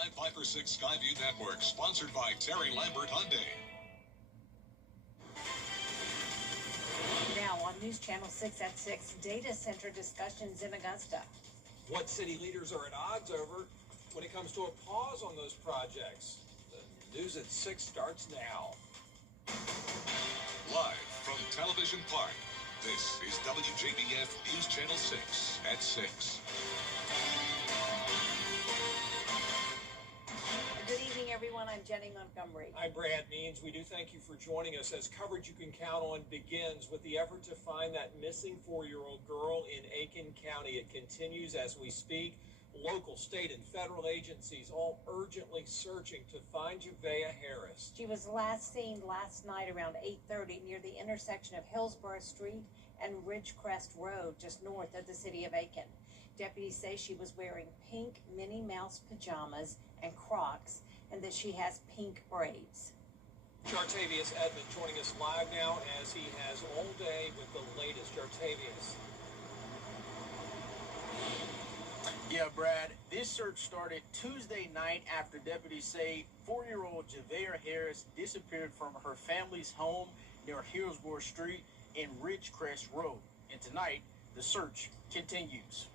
live 5 for 6 Skyview Network, sponsored by Terry Lambert Hyundai. Now on News Channel 6 at 6, data center discussions in Augusta. What city leaders are at odds over when it comes to a pause on those projects? The News at 6 starts now. Live from Television Park, this is WJBF News Channel 6 at 6. Good evening, everyone. I'm Jenny Montgomery. I'm Brad Means. We do thank you for joining us as coverage you can count on begins with the effort to find that missing 4-year-old girl in Aiken County. It continues as we speak. Local, state, and federal agencies all urgently searching to find Javea Harris. She was last seen last night around 8:30 near the intersection of Hillsborough Street and Ridgecrest Road, just north of the city of Aiken. Deputies say she was wearing pink Minnie Mouse pajamas and Crocs, and that she has pink braids. Jartavius Edmond joining us live now as he has all day with the latest. Jartavius. Yeah, Brad, this search started Tuesday night after deputies say 4-year-old Javea Harris disappeared from her family's home near Hillsborough Street and Ridgecrest Road. And tonight, the search continues.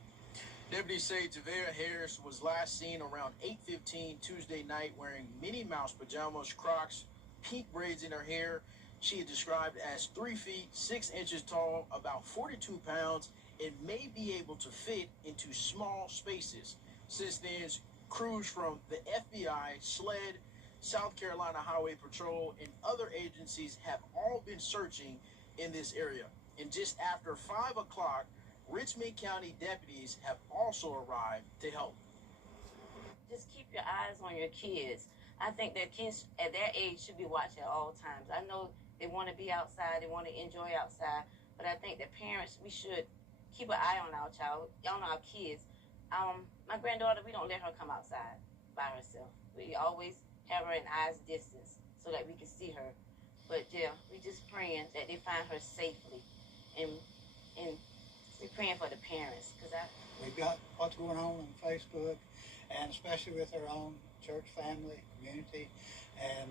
Deputies say Javea Harris was last seen around 8:15 Tuesday night wearing Minnie Mouse pajamas, Crocs, pink braids in her hair. She is described as 3 feet, 6 inches tall, about 42 pounds, and may be able to fit into small spaces. Since then, crews from the FBI, SLED, South Carolina Highway Patrol, and other agencies have all been searching in this area. And just after 5 o'clock, Richmond County deputies have also arrived to help. Just keep your eyes on your kids. I think that kids at their age should be watched at all times. I know they want to be outside, they want to enjoy outside, but I think the parents, we should keep an eye on our child, on our kids. My granddaughter, we don't let her come outside by herself. We always have her in eyes distance so that we can see her. But yeah, we just praying that they find her safely, and we're praying for the parents we've got what's going on Facebook, and especially with our own church family community, and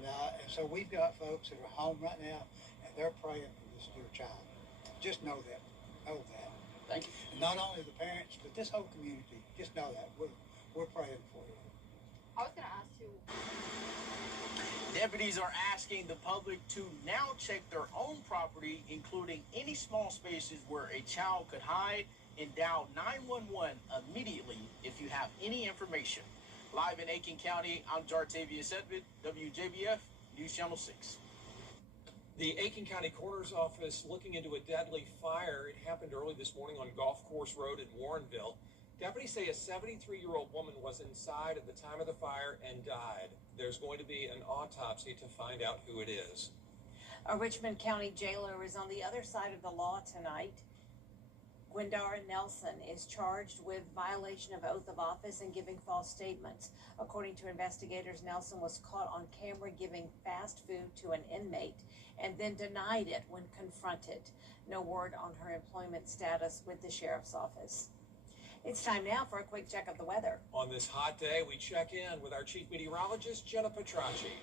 so we've got folks that are home right now, and they're praying for this dear child. Just know that. Know that. Thank you. And not only the parents, but this whole community. Just know that we're praying for you. I was going to ask you. Deputies are asking the public to now check their own property, including any small spaces where a child could hide, and dial 911 immediately if you have any information. Live in Aiken County, I'm Jartavius Edmond, WJBF News Channel 6. The Aiken County Coroner's Office looking into a deadly fire. It happened early this morning on Golf Course Road in Warrenville. Deputies say a 73-year-old woman was inside at the time of the fire and died. There's going to be an autopsy to find out who it is. A Richmond County jailer is on the other side of the law tonight. Gwendara Nelson is charged with violation of oath of office and giving false statements. According to investigators, Nelson was caught on camera giving fast food to an inmate and then denied it when confronted. No word on her employment status with the sheriff's office. It's time now for a quick check of the weather. On this hot day, we check in with our chief meteorologist, Jenna Petracci.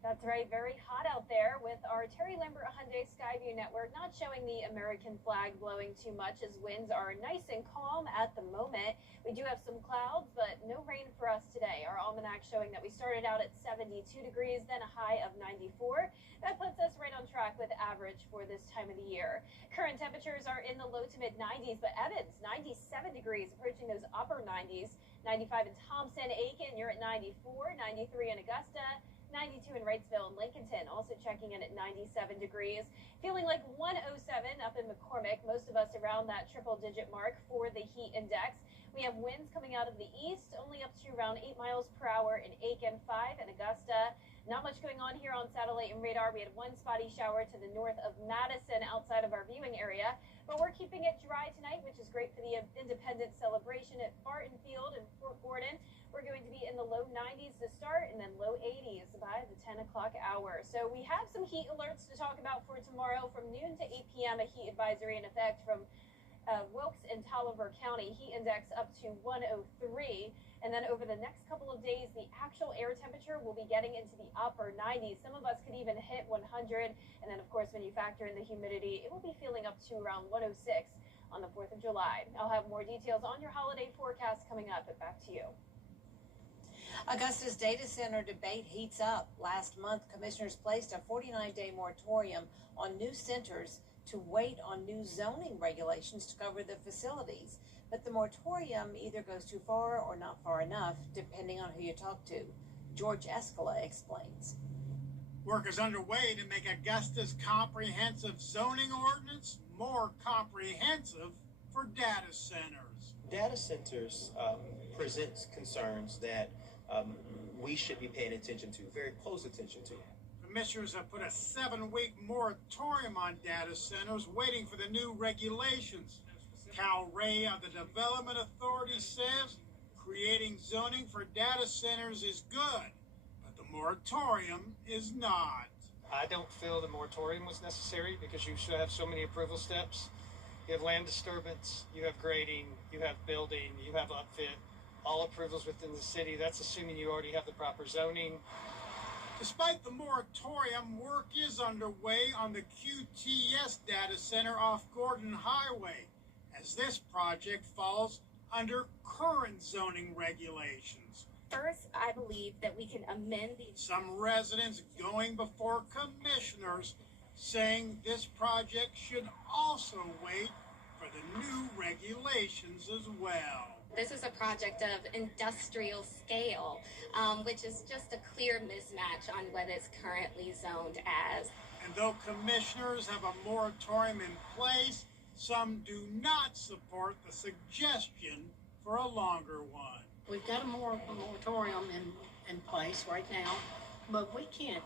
That's right, very hot out there with our Terry Lambert Hyundai Skyview network not showing the American flag blowing too much as winds are nice and calm at the moment. We do have some clouds, but no rain for us today. Our almanac showing that we started out at 72 degrees, then a high of 94. That puts us right on track with average for this time of the year. Current temperatures are in the low to mid 90s, but Evans, 97 degrees, approaching those upper 90s. 95 in Thompson, Aiken, you're at 94, 93 in Augusta, 92 in Wrightsville and Lincolnton, also checking in at 97 degrees. Feeling like 107 up in McCormick, most of us around that triple-digit mark for the heat index. We have winds coming out of the east, only up to around 8 miles per hour in Aiken, 5 in Augusta. Not much going on here on satellite and radar. We had one spotty shower to the north of Madison outside of our viewing area, but we're keeping it dry tonight, which is great for the Independence celebration at Barton Field in Fort Gordon. We're going to be in the low 90s to start and then low 80s by the 10 o'clock hour. So we have some heat alerts to talk about for tomorrow from noon to 8 p.m. A heat advisory in effect from Wilkes and Taliaferro County. Heat index up to 103. And And then over the next couple of days, the actual air temperature will be getting into the upper 90s. Some of us could even hit 100. And then, of course, when you factor in the humidity, it will be feeling up to around 106 on the 4th of July. I'll have more details on your holiday forecast coming up, but back to you. Augusta's data center debate heats up. Last month, commissioners placed a 49-day moratorium on new centers to wait on new zoning regulations to cover the facilities. But the moratorium either goes too far or not far enough, depending on who you talk to. George Escala explains. Work is underway to make Augusta's comprehensive zoning ordinance more comprehensive for data centers. Data centers presents concerns that we should be paying attention to, very close attention to. Commissioners have put a 7-week moratorium on data centers waiting for the new regulations. Cal Ray of the Development Authority says creating zoning for data centers is good, but the moratorium is not. I don't feel the moratorium was necessary because you should have so many approval steps. You have land disturbance, you have grading, you have building, you have upfit, all approvals within the city. That's assuming you already have the proper zoning. Despite the moratorium, work is underway on the QTS data center off Gordon Highway, as this project falls under current zoning regulations. First, I believe that we can amend the... Some residents going before commissioners saying this project should also wait for the new regulations as well. This is a project of industrial scale, which is just a clear mismatch on what it's currently zoned as. And though commissioners have a moratorium in place, some do not support the suggestion for a longer one. We've got a moratorium in place right now, but we can't,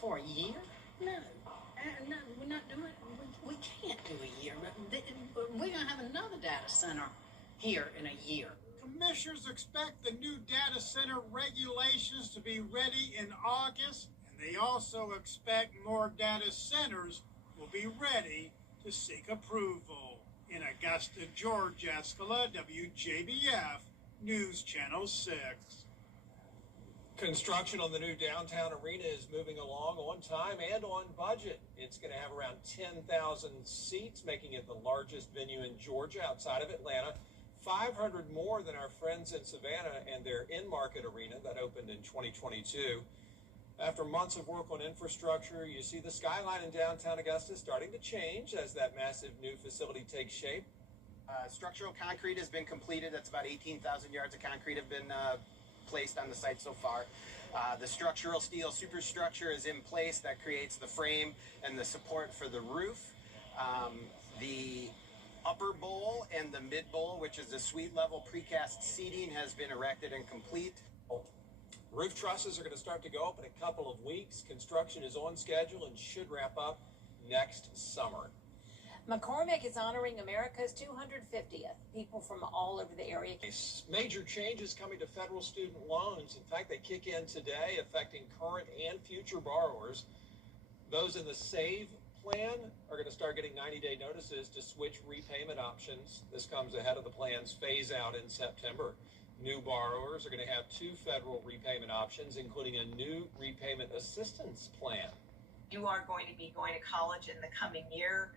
for a year? No, we're not doing it. We can't do a year. We're going to have another data center here in a year. Commissioners expect the new data center regulations to be ready in August, and they also expect more data centers will be ready to seek approval. In Augusta, George Escala, WJBF, News Channel 6. Construction on the new downtown arena is moving along on time and on budget. It's going to have around 10,000 seats, making it the largest venue in Georgia outside of Atlanta. 500 more than our friends in Savannah and their in-market arena that opened in 2022. After months of work on infrastructure, you see the skyline in downtown Augusta starting to change as that massive new facility takes shape. Structural concrete has been completed. That's about 18,000 yards of concrete have been placed on the site so far. The structural steel superstructure is in place. That creates the frame and the support for the roof. The upper bowl and the mid bowl, which is the suite level precast seating, has been erected and complete. Roof trusses are going to start to go up in a couple of weeks. Construction is on schedule and should wrap up next summer. McCormick is honoring America's 250th. People from all over the area. Major changes coming to federal student loans. In fact, they kick in today, affecting current and future borrowers. Those in the SAVE plan are going to start getting 90-day notices to switch repayment options. This comes ahead of the plan's phase out in September. New borrowers are going to have 2 federal repayment options, including a new repayment assistance plan. You are going to be going to college in the coming year.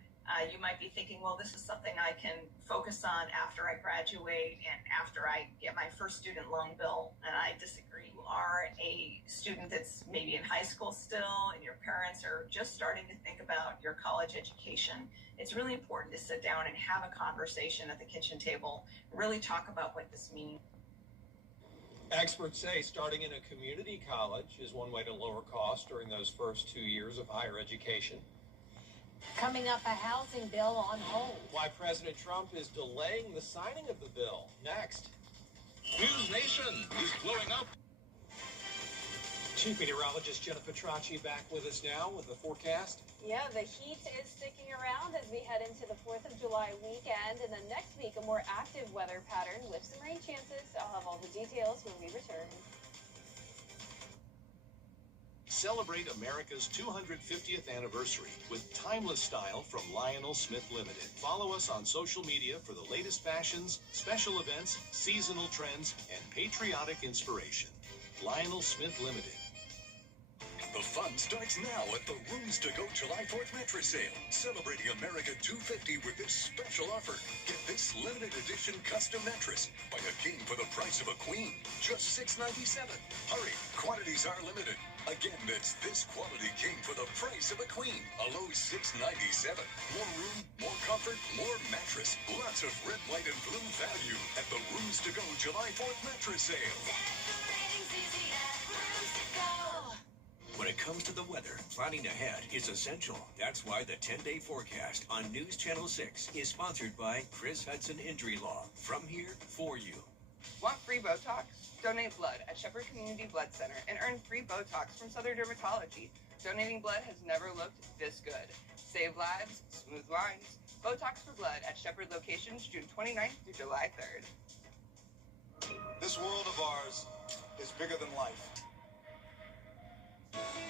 You might be thinking, well, this is something I can focus on after I graduate and after I get my first student loan bill, and I disagree. You are a student that's maybe in high school still, and your parents are just starting to think about your college education. It's really important to sit down and have a conversation at the kitchen table, really talk about what this means. Experts say starting in a community college is one way to lower costs during those first 2 years of higher education. Coming up, a housing bill on hold. Why President Trump is delaying the signing of the bill. Next. News Nation is blowing up. Chief Meteorologist Jennifer Petracci back with us now with the forecast. Yeah, the heat is sticking around as we head into the 4th of July weekend. And then next week, a more active weather pattern with some rain chances. I'll have all the details when we return. Celebrate America's 250th anniversary with timeless style from Lionel Smith Limited. Follow us on social media for the latest fashions, special events, seasonal trends, and patriotic inspiration. Lionel Smith Limited. The fun starts now at the Rooms to Go July 4th mattress sale. Celebrating America 250 with this special offer. Get this limited edition custom mattress by a king for the price of a queen. Just $697. Hurry, quantities are limited. Again, that's this quality king for the price of a queen. A low $697. More room, more comfort, more mattress. Lots of red, white, and blue value at the Rooms to Go July 4th mattress sale. When it comes to the weather, planning ahead is essential. That's why the 10-day forecast on News Channel 6 is sponsored by Chris Hudson Injury Law. From here, for you. Want free Botox? Donate blood at Shepherd Community Blood Center and earn free Botox from Southern Dermatology. Donating blood has never looked this good. Save lives, smooth lines. Botox for blood at Shepherd locations June 29th through July 3rd. This world of ours is bigger than life.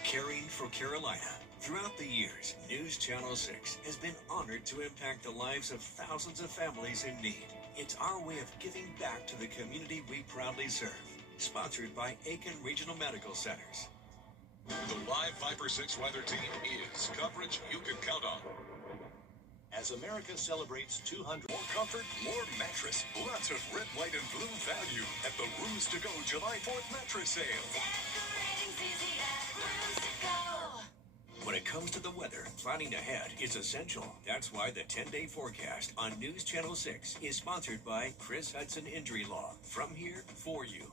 Caring for Carolina. Throughout the years, News Channel 6 has been honored to impact the lives of thousands of families in need. It's our way of giving back to the community we proudly serve. Sponsored by Aiken Regional Medical Centers. The live Viper 6 weather team is coverage you can count on. As America celebrates 200... More comfort, more mattress. Lots of red, white, and blue value at the Rooms to Go July 4th mattress sale. When it comes to the weather, planning ahead is essential. That's why the 10-day forecast on News Channel 6 is sponsored by Chris Hudson Injury Law. From here, for you.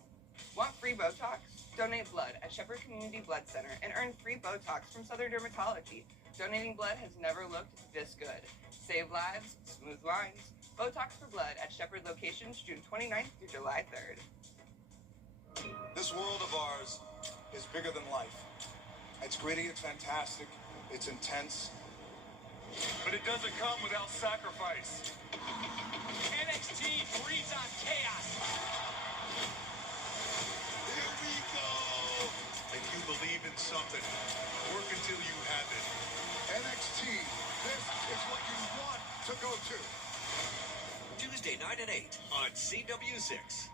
Want free Botox? Donate blood at Shepherd Community Blood Center and earn free Botox from Southern Dermatology. Donating blood has never looked this good. Save lives, smooth lines. Botox for blood at Shepherd locations June 29th through July 3rd. This world of ours is bigger than life. It's gritty, it's fantastic, it's intense. But it doesn't come without sacrifice. NXT breeds on chaos. Here we go. And you believe in something. Work until you have it. NXT, this is what you want to go to. Tuesday night at 8 on CW6.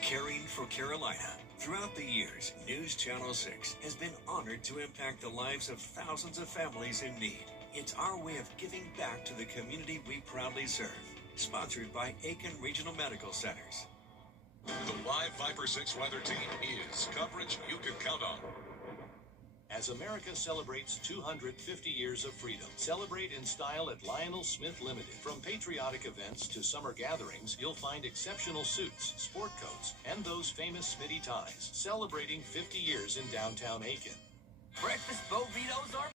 Caring for Carolina. Throughout the years, News Channel 6 has been honored to impact the lives of thousands of families in need. It's our way of giving back to the community we proudly serve. Sponsored by Aiken Regional Medical Centers. The live Viper 6 weather team is coverage you can count on. As America celebrates 250 years of freedom, celebrate in style at Lionel Smith Limited. From patriotic events to summer gatherings, you'll find exceptional suits, sport coats, and those famous Smitty ties. Celebrating 50 years in downtown Aiken. Breakfast burritos are...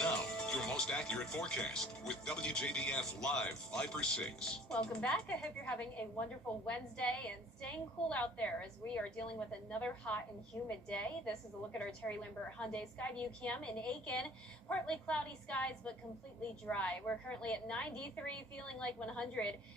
Now, your most accurate forecast with WJBF Live Viper 6. Welcome back. I hope you're having a wonderful Wednesday and staying cool out there as we are dealing with another hot and humid day. This is a look at our Terry Lambert Hyundai Skyview Cam in Aiken. Partly cloudy skies, but completely dry. We're currently at 93, feeling like 100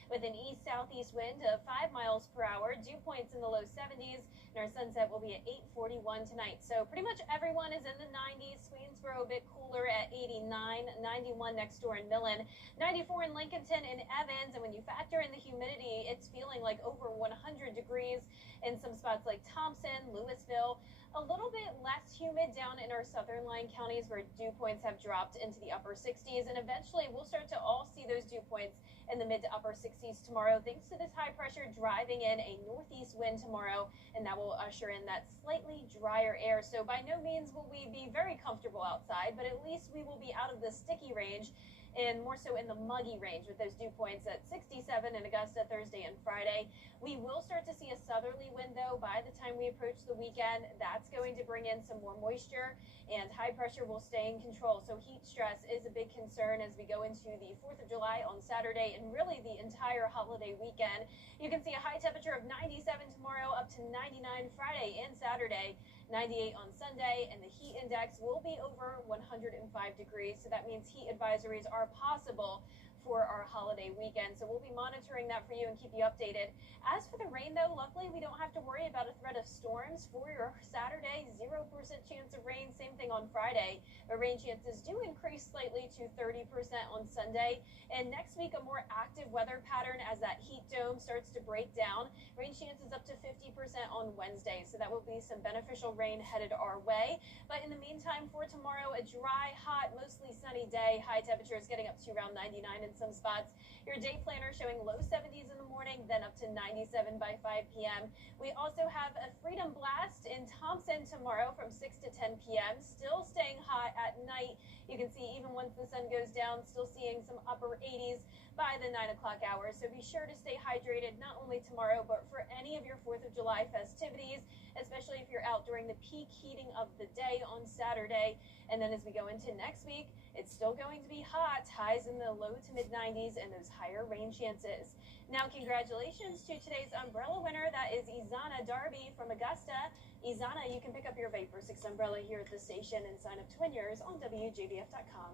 with an east-southeast wind of 5 miles per hour. Dew points in the low 70s, and our sunset will be at 8:41 tonight. So pretty much everyone is in the 90s. Swedesboro a bit cooler at 89, 91 next door in Millen, 94 in Lincolnton and Evans, and when you factor in the humidity, it's feeling like over 100 degrees in some spots like Thompson, Louisville. A little bit less humid down in our southern line counties where dew points have dropped into the upper 60s, and eventually we'll start to all see those dew points in the mid to upper 60s tomorrow, thanks to this high pressure driving in a northeast wind tomorrow, and that will usher in that slightly drier air. So by no means will we be very comfortable outside, but at least we will be out of the sticky range and more so in the muggy range with those dew points at 67 in Augusta Thursday and Friday. We will start to see a southerly wind, though, by the time we approach the weekend. That's going to bring in some more moisture, and high pressure will stay in control. So heat stress is a big concern as we go into the 4th of July on Saturday and really the entire holiday weekend. You can see a high temperature of 97 tomorrow, up to 99 Friday and Saturday, 98 on Sunday, and the heat index will be over 105 degrees. So that means heat advisories are possible for our holiday weekend. So we'll be monitoring that for you and keep you updated. As for the rain, though, luckily we don't have to worry about a threat of storms for your Saturday. 0% chance of rain. Same thing on Friday. The rain chances do increase slightly to 30% on Sunday. And next week, a more active weather pattern as that heat dome starts to break down. Rain chances up to 50% on Wednesday. So that will be some beneficial rain headed our way. But in the meantime, for tomorrow, a dry, hot, mostly sunny day. High temperatures getting up to around 99 in some spots. Your day planner showing low 70s in the morning, then up to 97 by 5 p.m. We also have a Freedom Blast in Thompson tomorrow from 6 to 10 p.m. Still staying hot at night. You can see even once the sun goes down, still seeing some upper 80s by the 9 o'clock hour. So be sure to stay hydrated not only tomorrow, but for any of your 4th of July festivities, especially if you're out during the peak heating of the day on Saturday. And then as we go into next week, it's still going to be hot, highs in the low to mid 90s and those higher rain chances. Now, congratulations to today's umbrella winner. That is Izana Darby from Augusta. Izana, you can pick up your Vapor 6 umbrella here at the station and sign up to win yours on WJBF.com.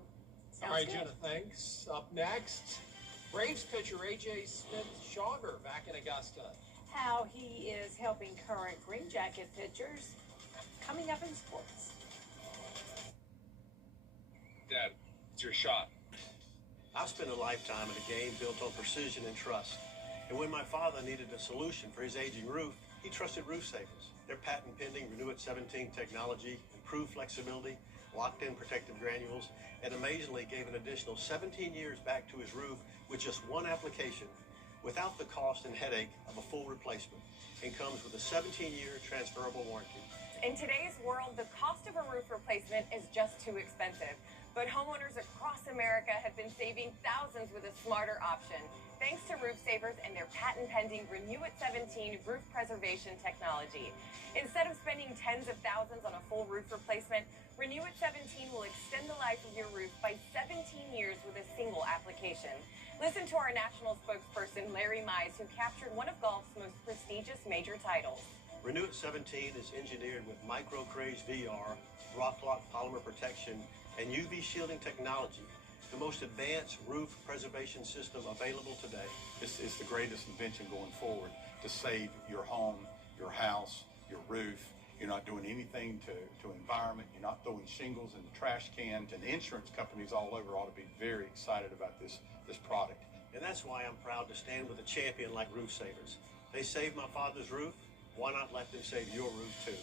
All right, Jenna, thanks. Up next, Braves pitcher A.J. Smith-Shawver back in Augusta. How he is helping current Green Jacket pitchers. Coming up in sports. Dad, it's your shot. I've spent a lifetime in a game built on precision and trust. And when my father needed a solution for his aging roof, he trusted Roof Savers. Their patent-pending Renew It 17 technology, improved flexibility, locked-in protective granules, and amazingly gave an additional 17 years back to his roof with just one application, without the cost and headache of a full replacement, and comes with a 17-year transferable warranty. In today's world, the cost of a roof replacement is just too expensive. But homeowners across America have been saving thousands with a smarter option, thanks to Roof Savers and their patent-pending Renew It 17 roof preservation technology. Instead of spending tens of thousands on a full roof replacement, Renew It 17 will extend the life of your roof by 17 years with a single application. Listen to our national spokesperson, Larry Mize, who captured one of golf's most prestigious major titles. Renew It 17 is engineered with micro-craze VR, rock-lock polymer protection, and UV shielding technology, the most advanced roof preservation system available today. This is the greatest invention going forward to save your home, your house, your roof. You're not doing anything to environment. You're not throwing shingles in the trash cans, and insurance companies all over ought to be very excited about this product. And that's why I'm proud to stand with a champion like Roof Savers. They saved my father's roof. Why not let them save your roof too?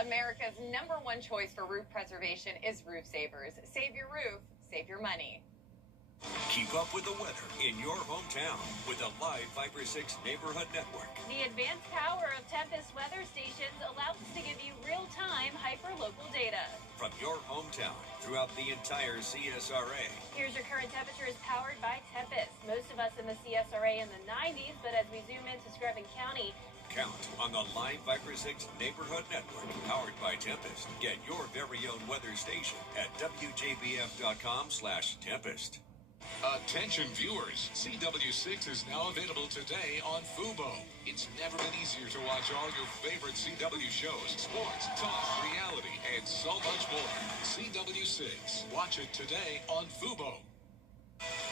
America's #1 choice for roof preservation is Roof Savers. Save your roof, save your money. Keep up with the weather in your hometown with the live Viper 6 Neighborhood Network. The advanced power of Tempest weather stations allows us to give you real-time hyper-local data. From your hometown throughout the entire CSRA. Here's your current temperatures powered by Tempest. Most of us in the CSRA in the 90s, but as we zoom into Screven County, Count on the live Viper 6 Neighborhood Network, powered by Tempest. Get your very own weather station at WJBF.com/Tempest. Attention viewers, CW6 is now available today on Fubo. It's never been easier to watch all your favorite CW shows, sports, talk, reality, and so much more. CW6. Watch it today on Fubo.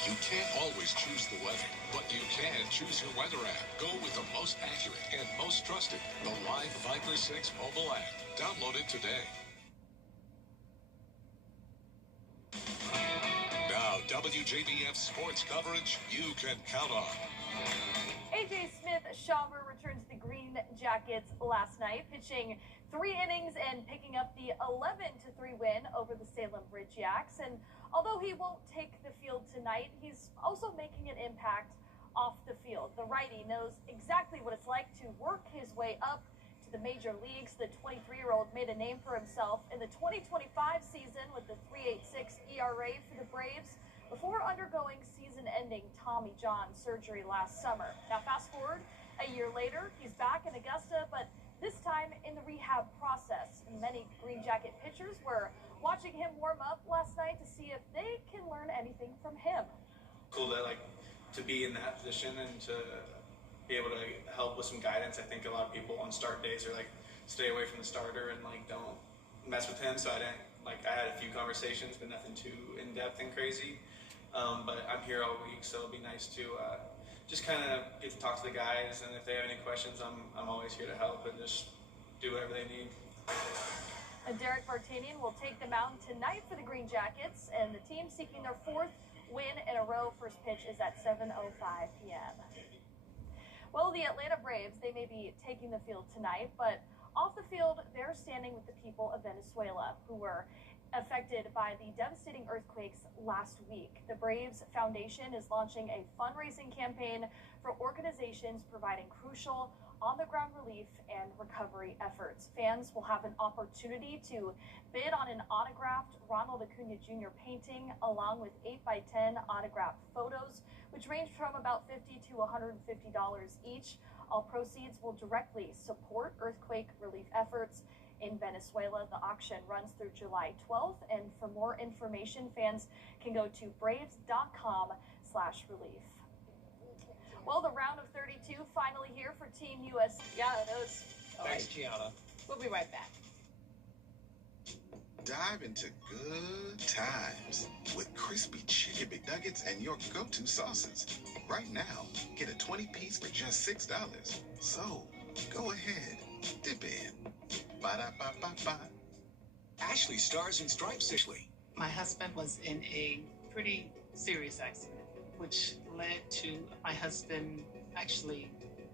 You can't always choose the weather, but you can choose your weather app. Go with the most accurate and most trusted, the Live Viper 6 mobile app. Download it today. Now, WJBF sports coverage you can count on. A.J. Smith-Shawver returned to the Green Jackets last night, pitching 3 innings and picking up the 11-3 win over the Salem Bridge Yaks. And although he won't take the field tonight, he's also making an impact off the field. The righty knows exactly what it's like to work his way up to the major leagues. The 23-year-old made a name for himself in the 2025 season with the 3.86 ERA for the Braves before undergoing season-ending Tommy John surgery last summer. Now, fast forward a year later, he's back in Augusta, but this time in the rehab process. Many Green Jacket pitchers were watching him warm up last night to see if they can learn anything from him. Cool to be in that position and to be able to help with some guidance. I think a lot of people on start days are stay away from the starter and don't mess with him. So I had a few conversations, but nothing too in depth and crazy. But I'm here all week, so it'll be nice to just kind of get to talk to the guys, and if they have any questions, I'm always here to help and just do whatever they need. And Derek Vartanian will take the mound tonight for the Green Jackets, and the team seeking their 4th win in a row. First pitch is at 7:05 p.m. Well, the Atlanta Braves, they may be taking the field tonight, but off the field, they're standing with the people of Venezuela who were affected by the devastating earthquakes last week. The Braves Foundation is launching a fundraising campaign for organizations providing crucial on-the-ground relief and recovery efforts. Fans will have an opportunity to bid on an autographed Ronald Acuna Jr. painting along with 8x10 autographed photos, which range from about $50 to $150 each. All proceeds will directly support earthquake relief efforts in Venezuela. The auction runs through July 12th, and for more information, fans can go to braves.com/relief. Well, the round of 32 finally here for Team US. Yeah, those. Thanks, Gianna. We'll be right back. Dive into good times with crispy chicken McNuggets and your go-to sauces. Right now, get a 20-piece for just $6. So, go ahead, dip in. Ba-da-ba-ba-ba. Ashley stars in Stripes Ashley. My husband was in a pretty serious accident, which led to my husband actually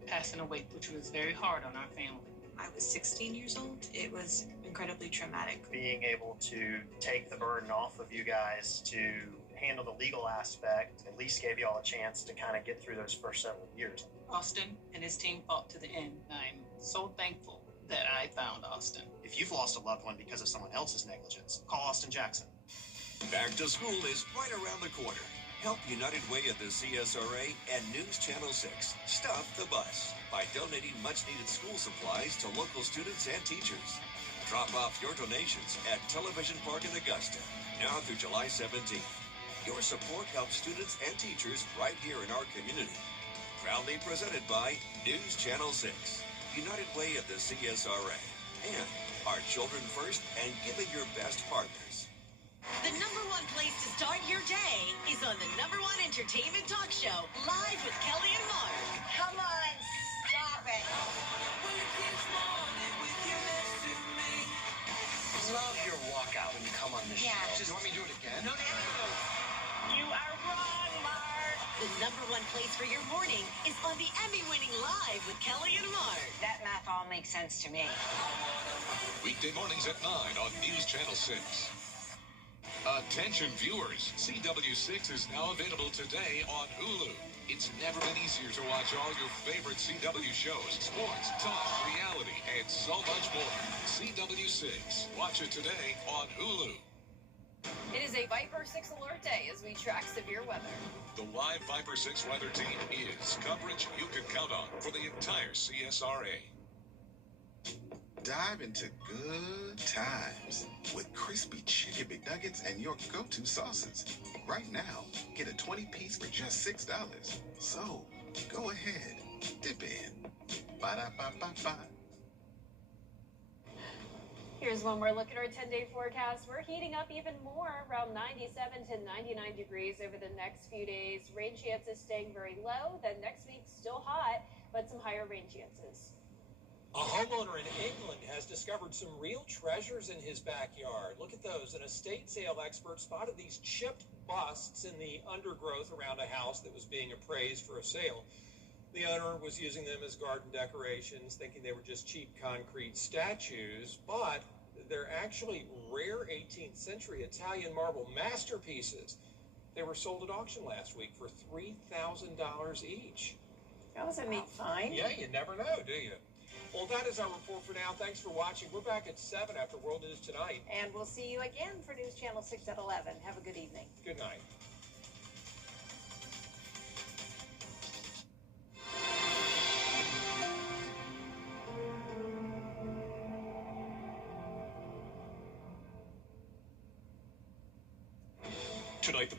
passing away, which was very hard on our family. I was 16 years old. It was incredibly traumatic. Being able to take the burden off of you guys to handle the legal aspect at least gave you all a chance to kind of get through those first several years. Austin and his team fought to the end. I'm so thankful that I found Austin. If you've lost a loved one because of someone else's negligence, call Austin Jackson. Back to school is right around the corner. Help United Way at the CSRA and News Channel 6 stuff the bus by donating much-needed school supplies to local students and teachers. Drop off your donations at Television Park in Augusta, now through July 17th. Your support helps students and teachers right here in our community. Proudly presented by News Channel 6, United Way at the CSRA, and Our Children First and Giving Your Best partners. The #1 place to start your day is on the #1 entertainment talk show, Live with Kelly and Mark. Come on, stop it. Love your walkout when you come on this show. Just you want me to do it again? No. You are wrong, Mark. The #1 place for your morning is on the Emmy-winning Live with Kelly and Mark. That math all makes sense to me. Weekday mornings at 9 on News Channel 6. Attention viewers, CW6 is now available today on Hulu. It's never been easier to watch all your favorite CW shows, sports, talk, reality, and so much more. CW6. Watch it today on Hulu. It is a Viper 6 alert day as we track severe weather. The live Viper 6 weather team is coverage you can count on for the entire CSRA. Dive into good times with crispy chicken McNuggets and your go-to sauces. Right now, get a 20-piece for just $6. So, go ahead, dip in. Ba-da-ba-ba-ba. Here's one more look at our 10-day forecast. We're heating up even more, around 97 to 99 degrees over the next few days. Rain chances staying very low. Then next week, still hot, but some higher rain chances. A homeowner in England has discovered some real treasures in his backyard. Look at those. An estate sale expert spotted these chipped busts in the undergrowth around a house that was being appraised for a sale. The owner was using them as garden decorations, thinking they were just cheap concrete statues, but they're actually rare 18th century Italian marble masterpieces. They were sold at auction last week for $3,000 each. That was a neat find. Yeah, you never know, do you? Well, that is our report for now. Thanks for watching. We're back at 7 after World News Tonight. And we'll see you again for News Channel 6 at 11. Have a good evening. Good night. Tonight, the